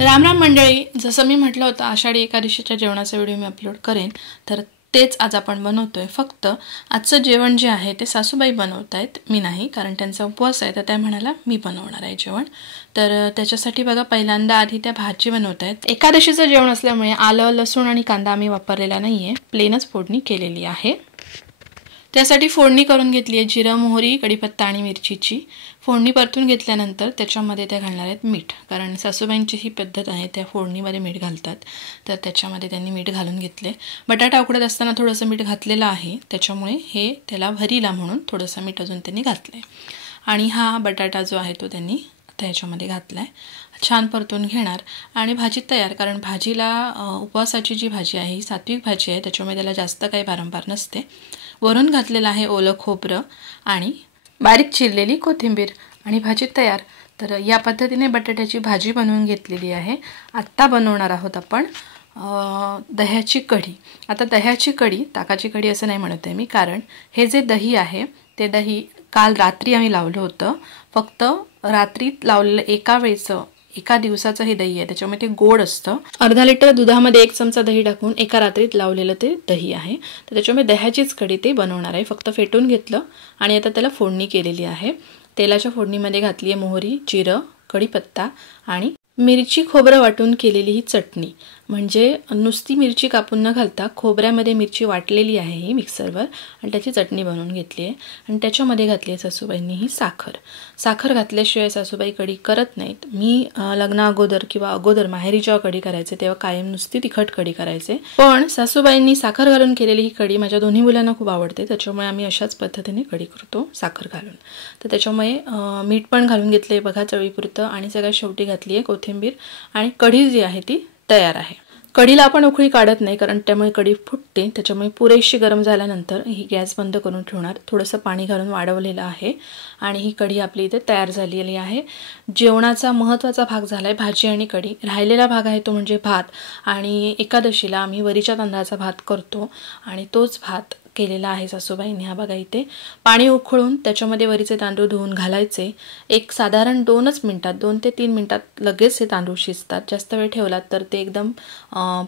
राम राम मंडळी, जसं मी म्हटलं होतं आषाढी एकादशीच्या जेवणाचा व्हिडिओ मी अपलोड करेन, तर तेच आज आपण बनवतोय। फक्त आजचं जेवण जे आहे ते सासूबाई बनवतायत, मी नाही, कारण त्यांचा उपवास आहे, तर त्या म्हणाला मी बनवणार आहे जेवण। तर त्याच्यासाठी बघा पहिल्यांदा आधी त्या भाजी बनवतायत। एकादशीचं जेवण असल्यामुळे आलं, लसूण आणि कांदा आम्ही वापरलेला नाहीये, प्लेनच फोडणी केलेली आहे। त्यासाठी फोडणी करून घेतली आहे जिरा, मोहरी, कढीपत्ता आणि मिरचीची। फोडणी परतून घेतल्यानंतर त्याच्यामध्ये त्या घालणार आहेत मीठ, कारण सासूबाईंची ही पद्धत आहे, त्या फोडणीमध्ये मीठ घालतात, तर त्याच्यामध्ये त्यांनी मीठ घालून घेतले। बटाटा उकडत असताना थोडंसं मीठ घातलेलं आहे, त्याच्यामुळे हे त्याला भरीला म्हणून थोडंसं मीठ अजून त्यांनी घातलंय। आणि हा बटाटा जो आहे तो त्यांनी त्याच्यामध्ये घातलाय, छान परतून घेणार आणि भाजी तयार। कारण भाजीला उपवासाची जी भाजी आहे ही सात्विक भाजी आहे, त्याच्यामुळे त्याला जास्त काही वारंवार नसते। वरून घातलेलं आहे ओलं खोबरं आणि बारीक चिरलेली कोथिंबीर आणि भाजी तयार। तर या पद्धतीने बटाट्याची भाजी बनवून घेतलेली आहे। आत्ता बनवणार आहोत आपण दह्याची कढी। आता दह्याची कढी, ताकाची कढी असं नाही म्हणत आहे मी, कारण हे जे दही आहे ते दही काल रात्री आम्ही लावलं होतं। फक्त रात्रीत लावलेलं एका दिवसाचं हे दही आहे, त्याच्यामुळे ते गोड असतं। अर्धा लिटर दुधामध्ये 1 चमचा दही टाकून एका रात्रीत लावलेलं ते दही आहे, तर त्याच्यामुळे दह्याचीच कढी ते बनवणार आहे। फक्त फेटून घेतलं आणि आता त्याला फोडणी केलेली आहे। तेलाच्या फोडणीमध्ये घातली आहे मोहरी, जिरं, कढीपत्ता आणि मिरची खोबरं वाटून केलेली ही चटणी। म्हणजे नुसती मिरची कापून न घालता खोबऱ्यामध्ये मिरची वाटलेली आहे ही मिक्सरवर, आणि त्याची चटणी बनवून घेतली आहे। आणि त्याच्यामध्ये घातली आहे सासूबाईंनी ही साखर घातल्याशिवाय सासूबाई कढी करत नाहीत। मी लग्ना अगोदर माहेरी जेव्हा कढी करायचे तेव्हा कायम नुसती तिखट कढी करायचे, पण सासूबाईंनी साखर घालून केलेली ही कढी माझ्या दोन्ही मुलांना खूप आवडते, त्याच्यामुळे आम्ही अशाच पद्धतीने कढी करतो साखर घालून। तर त्याच्यामुळे मीठ पण घालून घेतले बघा चवीपुरतं, आणि सगळ्यात शेवटी घातली आहे कोथिंबीर, आणि कढी जी आहे ती तयार आहे। कढीला आपण उकळी काढत नाही, कारण त्यामुळे कढी फुटते, त्याच्यामुळे पुरेशी गरम झाल्यानंतर ही गॅस बंद करून ठेवणार। थोडंसं पाणी घालून वाढवलेलं आहे आणि ही कढी आपली इथे तयार झालेली आहे। जेवणाचा महत्त्वाचा भाग झाला आहे भाजी आणि कढी, राहिलेला भाग आहे तो म्हणजे भात। आणि एकादशीला आम्ही वरीच्या तांदळाचा भात करतो, आणि तोच भात केलेला आहे सासूबाईंनी। हा बघा इथे पाणी उकळून त्याच्यामध्ये वरीचे तांदूळ धुवून घालायचे। एक साधारण 2 मिनिटात, 2 ते 3 मिनिटात लगेच हे तांदूळ शिजतात। जास्त वेळ ठेवलात तर ते एकदम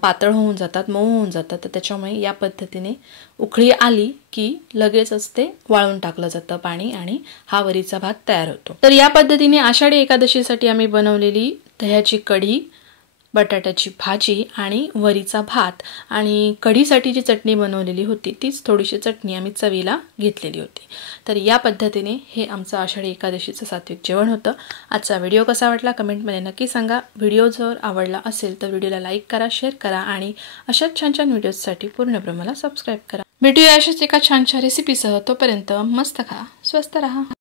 पातळ होऊन जातात, मऊ होऊन जातात, तर त्याच्यामुळे या पद्धतीने उकळी आली की लगेचच ते वाळून टाकलं जातं पाणी, आणि हा वरीचा भात तयार होतो। तर या पद्धतीने आषाढी एकादशीसाठी आम्ही बनवलेली दह्याची कढी, बटाट्याची भाजी आणि वरीचा भात, आणि कढीसाठी जी चटणी बनवलेली होती तीच थोडीशी चटणी आम्ही चवीला घेतलेली होती। तर या पद्धतीने हे आमचं आषाढी एकादशीचं सात्विक जेवण होतं। आजचा व्हिडिओ कसा वाटला कमेंटमध्ये नक्की सांगा। व्हिडिओ जर आवडला असेल तर व्हिडिओला लाईक करा, शेअर करा, आणि अशाच छान छान व्हिडिओजसाठी पूर्णब्रह्मला सबस्क्राईब करा। भेटूया अशाच एका छानशा रेसिपीसह। तोपर्यंत मस्त खा, स्वस्त रहा।